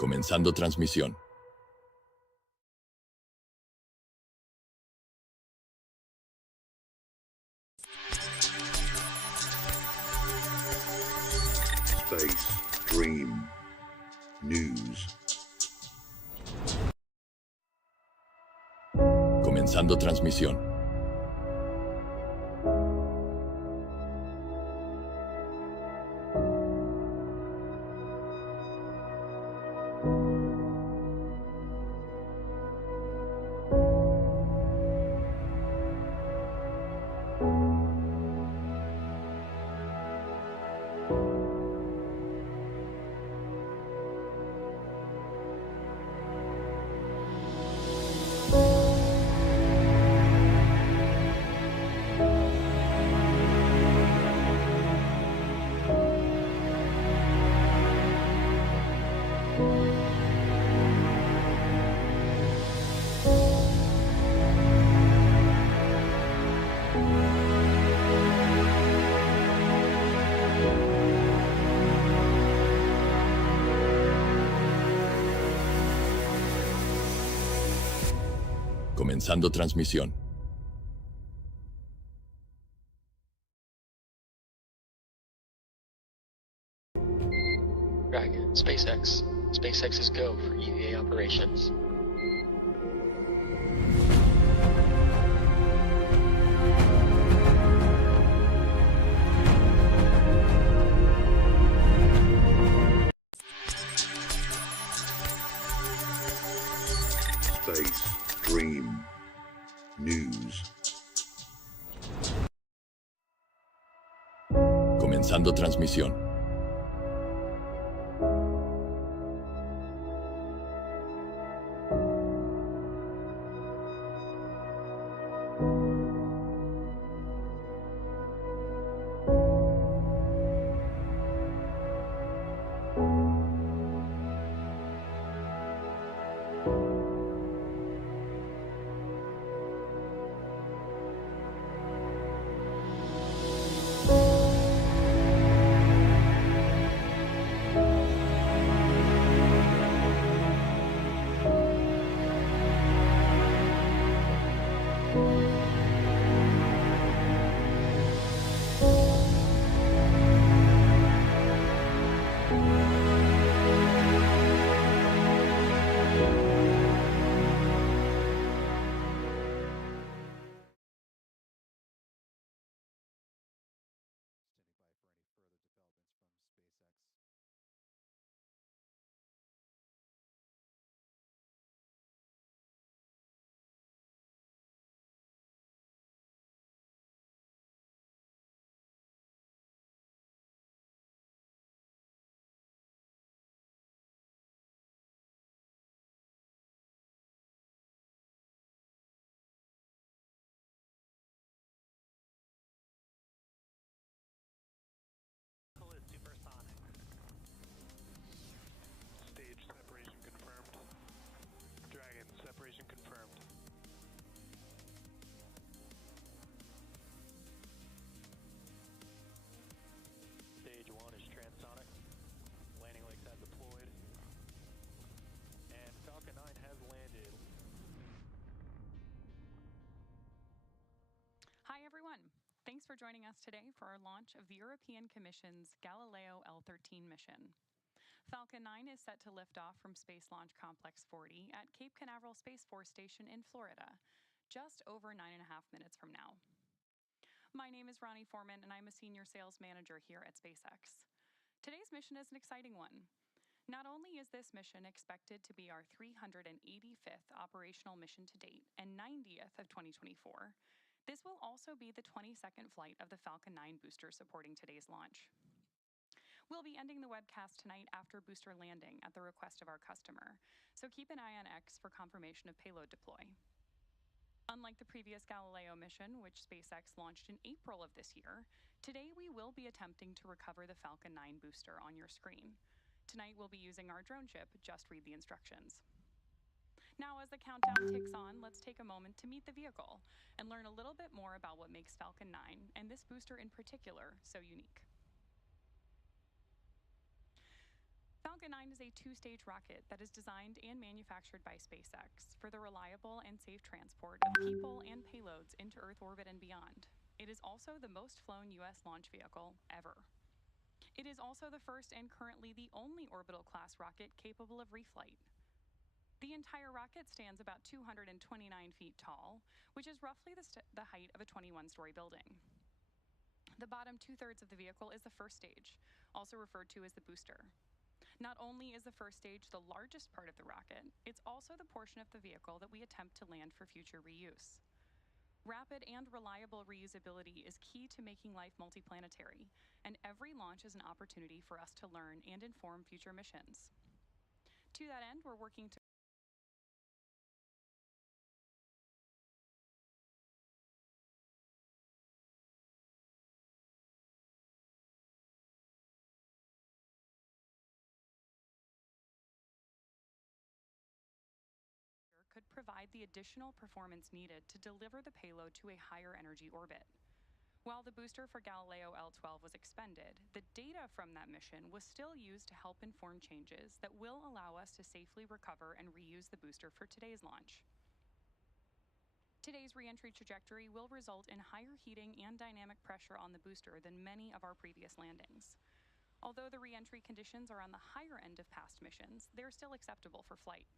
Comenzando transmisión. Space, Dream, News. Comenzando transmisión. Comenzando transmisión. Dragon, SpaceX. SpaceX is go for EVA operations. Space, Dream, News. Comenzando transmisión. Stage separation confirmed. Dragon separation confirmed. Stage 1 is transonic. Landing legs have deployed. And Falcon 9 has landed. Hi everyone. Thanks for joining us today for our launch of the European Commission's Galileo-L13 mission. Falcon 9 is set to lift off from Space Launch Complex 40 at Cape Canaveral Space Force Station in Florida, just over 9.5 minutes from now. My name is Ronnie Foreman, and I'm a Senior Sales Manager here at SpaceX. Today's mission is an exciting one. Not only is this mission expected to be our 385th operational mission to date and 90th of 2024, this will also be the 22nd flight of the Falcon 9 booster supporting today's launch. We'll be ending the webcast tonight after booster landing at the request of our customer, so keep an eye on X for confirmation of payload deploy. Unlike the previous Galileo mission, which SpaceX launched in April of this year, today we will be attempting to recover the Falcon 9 booster on your screen. Tonight we'll be using our drone chip. Just read the instructions. Now, as the countdown ticks on, let's take a moment to meet the vehicle and learn a little bit more about what makes Falcon 9, and this booster in particular, so unique. Falcon 9 is a two-stage rocket that is designed and manufactured by SpaceX for the reliable and safe transport of people and payloads into Earth orbit and beyond. It is also the most flown U.S. launch vehicle ever. It is also the first and currently the only orbital class rocket capable of reflight. The entire rocket stands about 229 feet tall, which is roughly the height of a 21-story building. The bottom two-thirds of the vehicle is the first stage, also referred to as the booster. Not only is the first stage the largest part of the rocket, it's also the portion of the vehicle that we attempt to land for future reuse. Rapid and reliable reusability is key to making life multiplanetary, and every launch is an opportunity for us to learn and inform future missions. To that end, we're working to could provide the additional performance needed to deliver the payload to a higher energy orbit. While the booster for Galileo-L13 was expended, the data from that mission was still used to help inform changes that will allow us to safely recover and reuse the booster for today's launch. Today's re-entry trajectory will result in higher heating and dynamic pressure on the booster than many of our previous landings. Although the re-entry conditions are on the higher end of past missions, they're still acceptable for flight.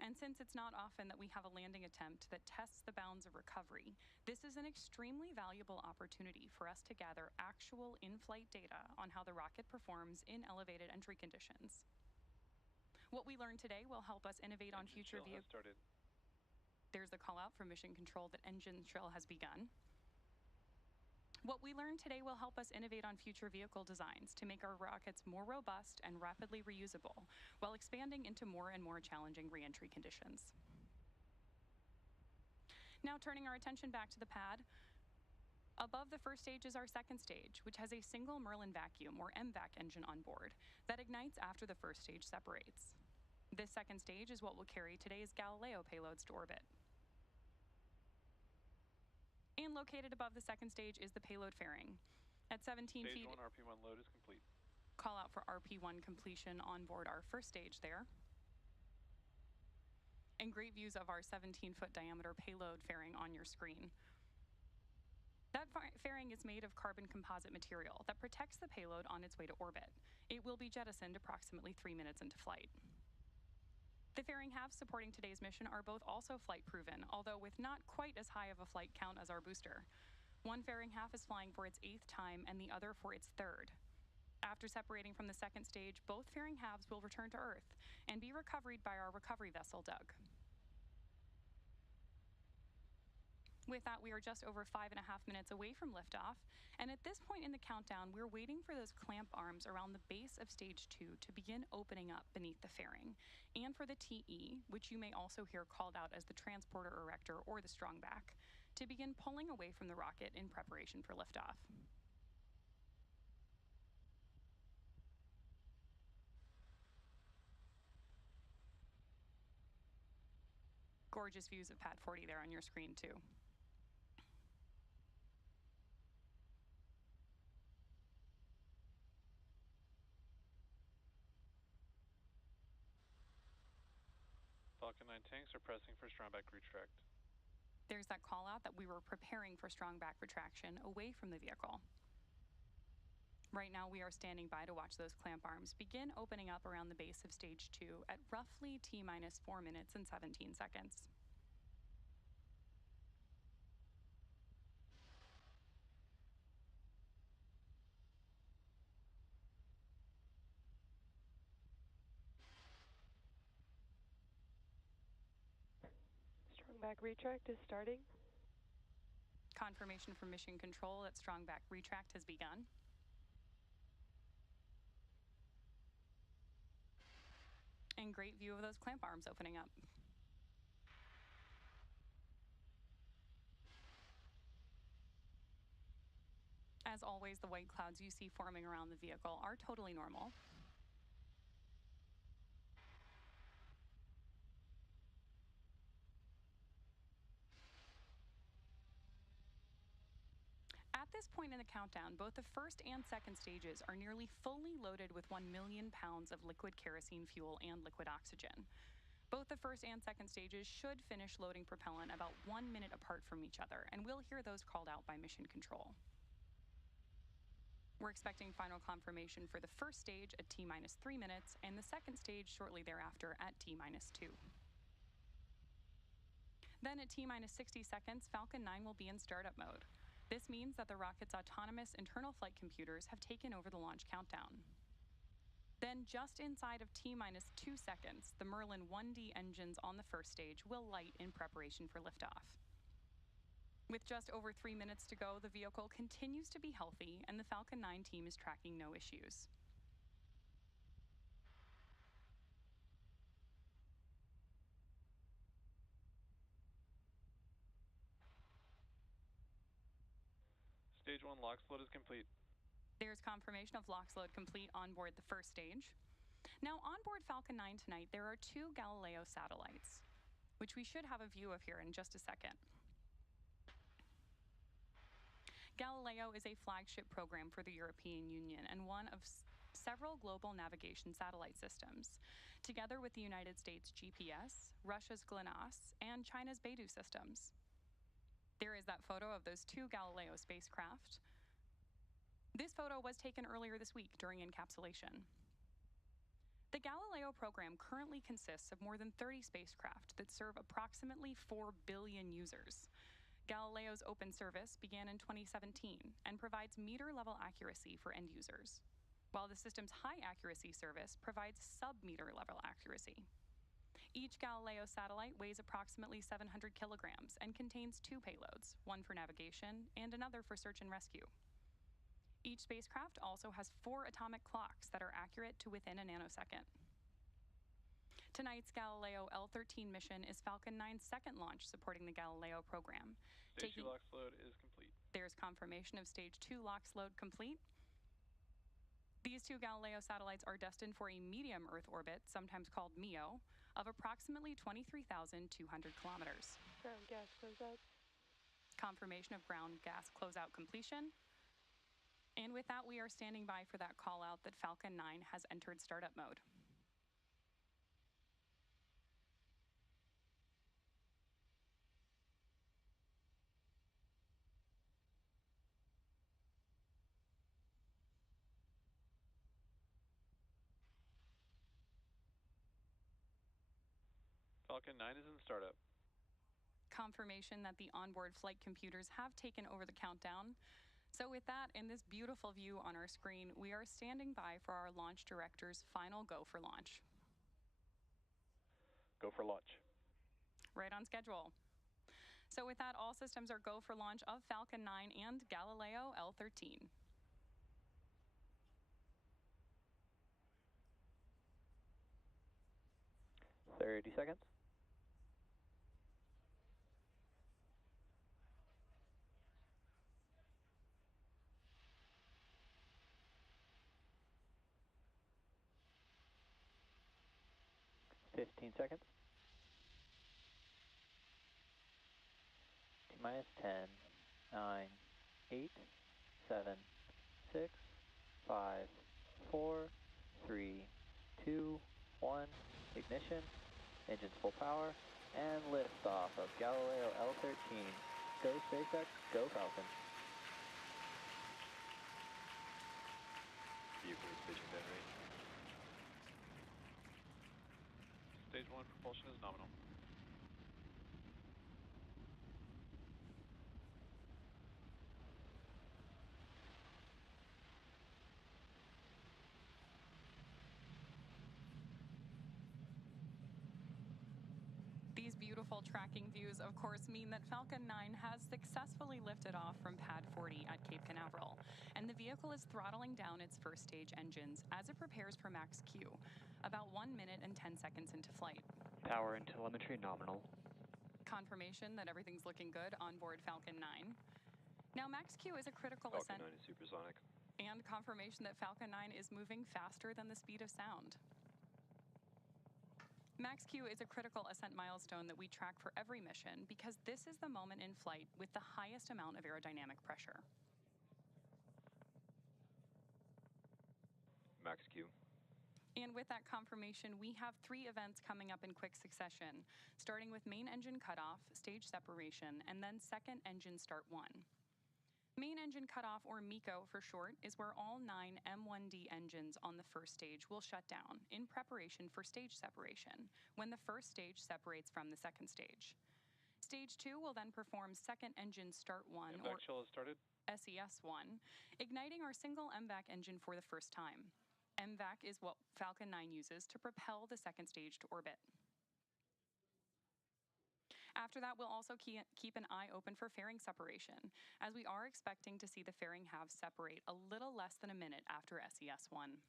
And since it's not often that we have a landing attempt that tests the bounds of recovery, this is an extremely valuable opportunity for us to gather actual in-flight data on how the rocket performs in elevated entry conditions. What we learn today will help us innovate on future vehicles. There's the call out from Mission Control that engine chill has begun. What we learn today will help us innovate on future vehicle designs to make our rockets more robust and rapidly reusable, while expanding into more and more challenging re-entry conditions. Now turning our attention back to the pad, above the first stage is our second stage, which has a single Merlin vacuum, or MVAC engine on board, that ignites after the first stage separates. This second stage is what will carry today's Galileo payloads to orbit. And located above the second stage is the payload fairing. At 17 feet... Stage 1 RP1 load is complete. Call out for RP1 completion on board our first stage there. And great views of our 17-foot diameter payload fairing on your screen. That fairing is made of carbon composite material that protects the payload on its way to orbit. It will be jettisoned approximately 3 minutes into flight. The fairing halves supporting today's mission are both also flight proven, although with not quite as high of a flight count as our booster. One fairing half is flying for its 8th time and the other for its 3rd. After separating from the second stage, both fairing halves will return to Earth and be recovered by our recovery vessel, Doug. With that, we are just over 5.5 minutes away from liftoff, and at this point in the countdown, we're waiting for those clamp arms around the base of stage 2 to begin opening up beneath the fairing, and for the TE, which you may also hear called out as the transporter erector or the strongback, to begin pulling away from the rocket in preparation for liftoff. Gorgeous views of Pad 40 there on your screen, too. Falcon 9 tanks are pressing for strongback retract. There's that call out that we were preparing for strongback retraction away from the vehicle. Right now, we are standing by to watch those clamp arms begin opening up around the base of stage 2 at roughly T-minus 4 minutes and 17 seconds. Strongback retract is starting. Confirmation from Mission Control that strongback retract has begun. And great view of those clamp arms opening up. As always, the white clouds you see forming around the vehicle are totally normal. At this point in the countdown, both the first and second stages are nearly fully loaded with 1 million pounds of liquid kerosene fuel and liquid oxygen. Both the first and second stages should finish loading propellant about 1 minute apart from each other, and we'll hear those called out by Mission Control. We're expecting final confirmation for the first stage at T-minus 3 minutes, and the second stage shortly thereafter at T-minus 2. Then at T-minus 60 seconds, Falcon 9 will be in startup mode. This means that the rocket's autonomous internal flight computers have taken over the launch countdown. Then, just inside of T-minus 2 seconds, the Merlin 1D engines on the first stage will light in preparation for liftoff. With just over 3 minutes to go, the vehicle continues to be healthy, and the Falcon 9 team is tracking no issues. Stage 1 LOX load is complete. There's confirmation of LOX load complete on board the first stage. Now, on board Falcon 9 tonight, there are 2 Galileo satellites, which we should have a view of here in just a second. Galileo is a flagship program for the European Union and one of several global navigation satellite systems, together with the United States' GPS, Russia's GLONASS, and China's Beidou systems. There is that photo of those 2 Galileo spacecraft. This photo was taken earlier this week during encapsulation. The Galileo program currently consists of more than 30 spacecraft that serve approximately 4 billion users. Galileo's open service began in 2017 and provides meter-level accuracy for end users, while the system's high-accuracy service provides sub-meter level accuracy. Each Galileo satellite weighs approximately 700 kilograms and contains 2 payloads, one for navigation and another for search and rescue. Each spacecraft also has 4 atomic clocks that are accurate to within a nanosecond. Tonight's Galileo-L13 mission is Falcon 9's second launch supporting the Galileo program. Stage 2 LOX load is complete. There's confirmation of Stage 2 LOX load complete. These 2 Galileo satellites are destined for a medium Earth orbit, sometimes called MEO, of approximately 23,200 kilometers. Ground gas closeout. Confirmation of ground gas closeout completion. And with that, we are standing by for that call out that Falcon 9 has entered startup mode. Falcon 9 is in startup. Confirmation that the onboard flight computers have taken over the countdown. So with that and this beautiful view on our screen, we are standing by for our launch director's final go for launch. Go for launch. Right on schedule. So with that, all systems are go for launch of Falcon 9 and Galileo L13. Thirty seconds. 15 seconds. T-minus 10, 9, 8, 7, 6, 5, 4, 3, 2, 1. Ignition, engines full power, and liftoff of Galileo L13. Go SpaceX, go Falcon. Vehicle is pitching dead rate. Stage 1 propulsion is nominal. These beautiful tracking views, of course, mean that Falcon 9 has successfully lifted off from Pad 40 at Cape Canaveral, and the vehicle is throttling down its first stage engines as it prepares for max Q, about 1 minute and 10 seconds into flight. Power and telemetry nominal. Confirmation that everything's looking good on board Falcon 9. Now, max Q is a critical Falcon ascent. 9 is supersonic. And confirmation that Falcon 9 is moving faster than the speed of sound. Max Q is a critical ascent milestone that we track for every mission because this is the moment in flight with the highest amount of aerodynamic pressure. Max Q. And with that confirmation, we have 3 events coming up in quick succession, starting with main engine cutoff, stage separation, and then second engine start 1. Main engine cutoff, or MECO for short, is where all 9 M1D engines on the first stage will shut down in preparation for stage separation, when the first stage separates from the second stage. Stage 2 will then perform second engine start 1, or Shell has started. SES1, igniting our single MVAC engine for the first time. MVAC is what Falcon 9 uses to propel the second stage to orbit. After that, we'll also keep an eye open for fairing separation, as we are expecting to see the fairing halves separate a little less than a minute after SES1.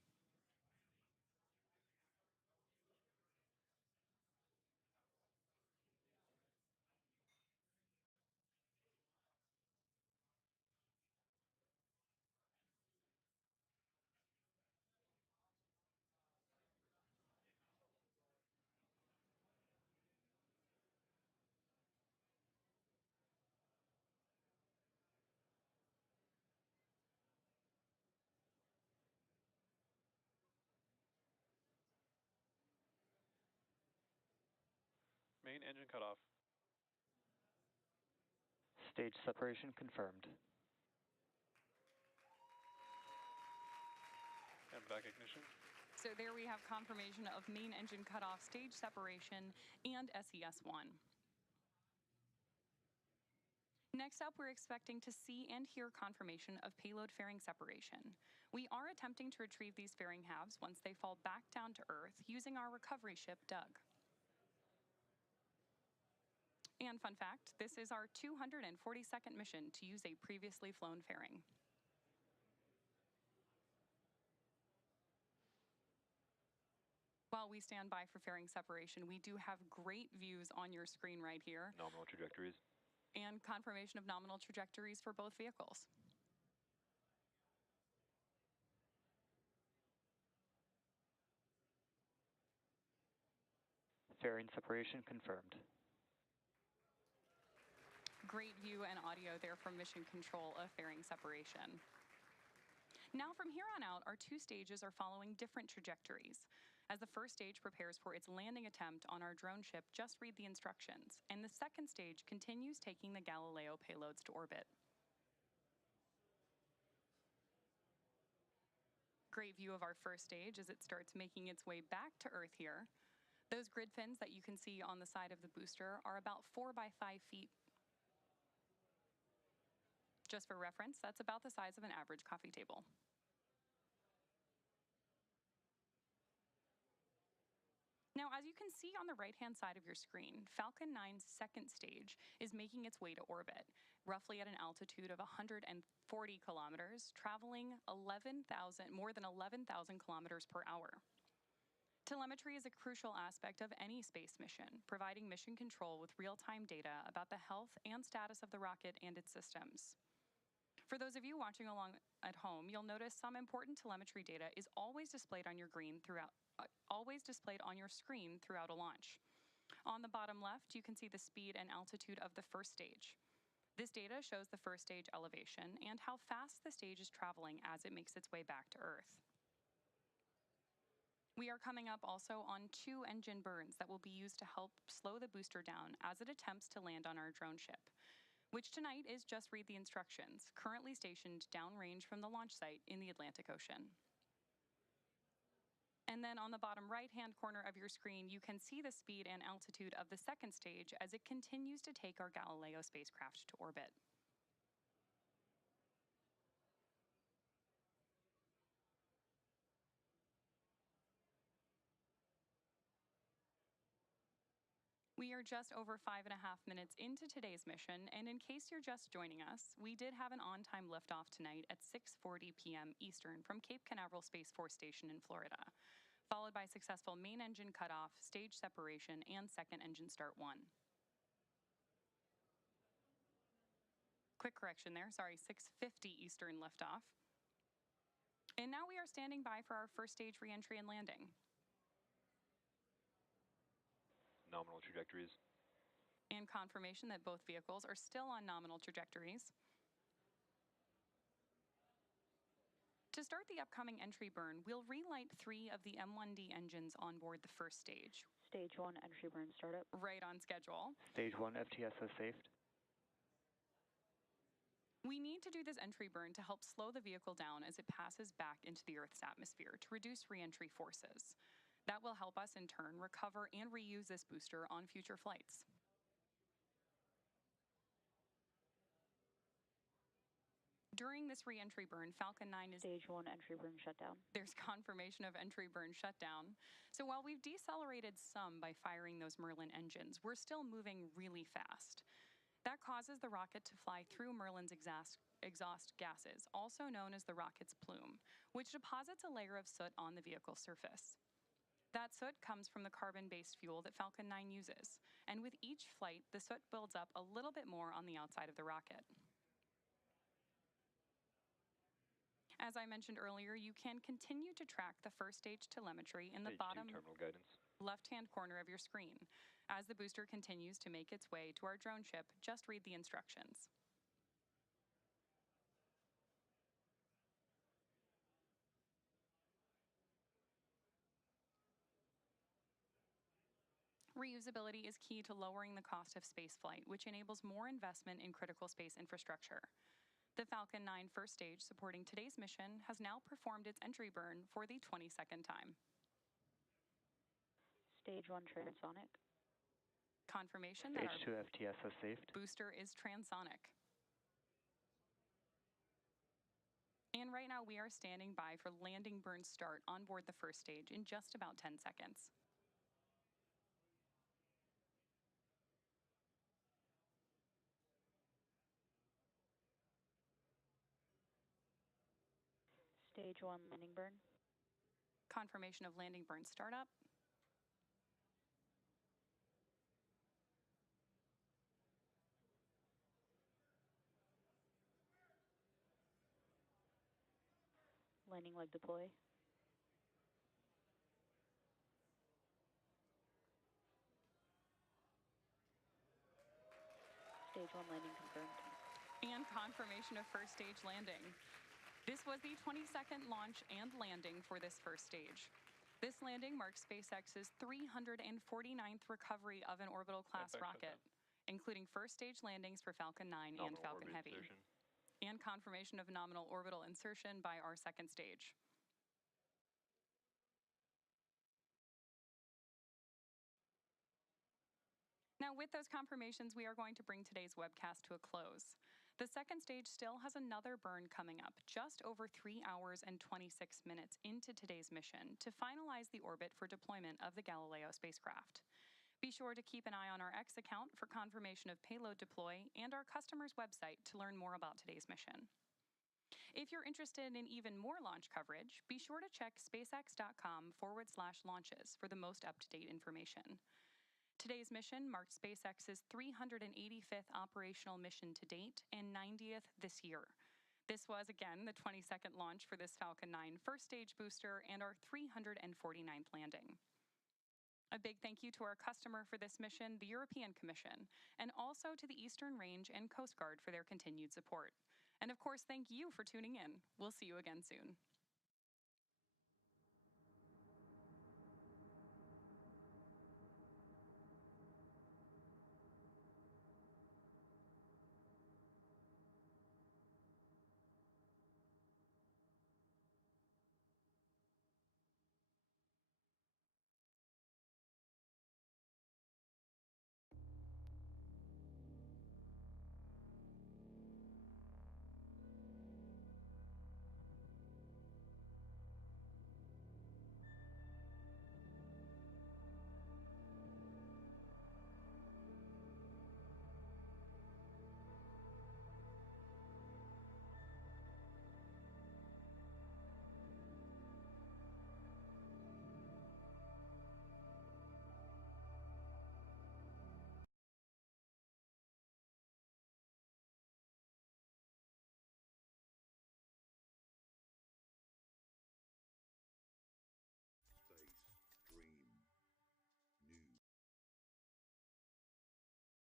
Main engine cutoff. Stage separation confirmed. MVAC ignition. So there we have confirmation of main engine cutoff, stage separation, and SES1. Next up, we're expecting to see and hear confirmation of payload fairing separation. We are attempting to retrieve these fairing halves once they fall back down to Earth using our recovery ship, Doug. And fun fact, this is our 242nd mission to use a previously flown fairing. While we stand by for fairing separation, we do have great views on your screen right here. Nominal trajectories. And confirmation of nominal trajectories for both vehicles. Fairing separation confirmed. Great view and audio there from Mission Control of fairing separation. Now from here on out, our 2 stages are following different trajectories. As the first stage prepares for its landing attempt on our drone ship, just read the instructions, and the second stage continues taking the Galileo payloads to orbit. Great view of our first stage as it starts making its way back to Earth here. Those grid fins that you can see on the side of the booster are about 4 by 5 feet. Just for reference, that's about the size of an average coffee table. Now, as you can see on the right-hand side of your screen, Falcon 9's second stage is making its way to orbit, roughly at an altitude of 140 kilometers, traveling more than 11,000 kilometers per hour. Telemetry is a crucial aspect of any space mission, providing mission control with real-time data about the health and status of the rocket and its systems. For those of you watching along at home, you'll notice some important telemetry data is always displayed on your screen throughout a launch. On the bottom left, you can see the speed and altitude of the first stage. This data shows the first stage elevation and how fast the stage is traveling as it makes its way back to Earth. We are coming up also on 2 engine burns that will be used to help slow the booster down as it attempts to land on our drone ship, which tonight is just read the instructions, currently stationed downrange from the launch site in the Atlantic Ocean. And then on the bottom right-hand corner of your screen, you can see the speed and altitude of the second stage as it continues to take our Galileo spacecraft to orbit. We are just over 5.5 minutes into today's mission, and in case you're just joining us, we did have an on-time liftoff tonight at 6:40 p.m. Eastern from Cape Canaveral Space Force Station in Florida, followed by successful main engine cutoff, stage separation, and second engine start 1. Quick correction there, sorry, 6:50 Eastern liftoff. And now we are standing by for our first stage reentry and landing. Nominal trajectories. And confirmation that both vehicles are still on nominal trajectories. To start the upcoming entry burn, we'll relight 3 of the M1D engines on board the first stage. Stage 1 entry burn startup. Right on schedule. Stage 1 FTSO safed. We need to do this entry burn to help slow the vehicle down as it passes back into the Earth's atmosphere to reduce re-entry forces. That will help us in turn recover and reuse this booster on future flights. During this re-entry burn, Falcon 9 is... Stage 1 entry burn shutdown. There's confirmation of entry burn shutdown. So while we've decelerated some by firing those Merlin engines, we're still moving really fast. That causes the rocket to fly through Merlin's exhaust gases, also known as the rocket's plume, which deposits a layer of soot on the vehicle's surface. That soot comes from the carbon-based fuel that Falcon 9 uses, and with each flight, the soot builds up a little bit more on the outside of the rocket. As I mentioned earlier, you can continue to track the first stage telemetry in the Stage 2 bottom terminal guidance. left-hand corner of your screen. As the booster continues to make its way to our drone ship, just read the instructions. Reusability is key to lowering the cost of spaceflight, which enables more investment in critical space infrastructure. The Falcon 9 first stage supporting today's mission has now performed its entry burn for the 22nd time. Stage 1 transonic. Confirmation that Stage our 2 FTSO safed. booster is transonic. And right now we are standing by for landing burn start on board the first stage in just about 10 seconds. Stage 1 landing burn. Confirmation of landing burn startup. Landing leg deploy. Stage 1 landing confirmed. And confirmation of first stage landing. This was the 22nd launch and landing for this first stage. This landing marks SpaceX's 349th recovery of an orbital class rocket, including first stage landings for Falcon 9 and Nominal Falcon orbit Heavy, insertion. and confirmation of nominal orbital insertion by our second stage. Now, with those confirmations, we are going to bring today's webcast to a close. The second stage still has another burn coming up, just over 3 hours and 26 minutes into today's mission to finalize the orbit for deployment of the Galileo spacecraft. Be sure to keep an eye on our X account for confirmation of payload deploy and our customer's website to learn more about today's mission. If you're interested in even more launch coverage, be sure to check spacex.com/launches for the most up-to-date information. Today's mission marked SpaceX's 385th operational mission to date and 90th this year. This was, again, the 22nd launch for this Falcon 9 first stage booster and our 349th landing. A big thank you to our customer for this mission, the European Commission, and also to the Eastern Range and Coast Guard for their continued support. And of course, thank you for tuning in. We'll see you again soon.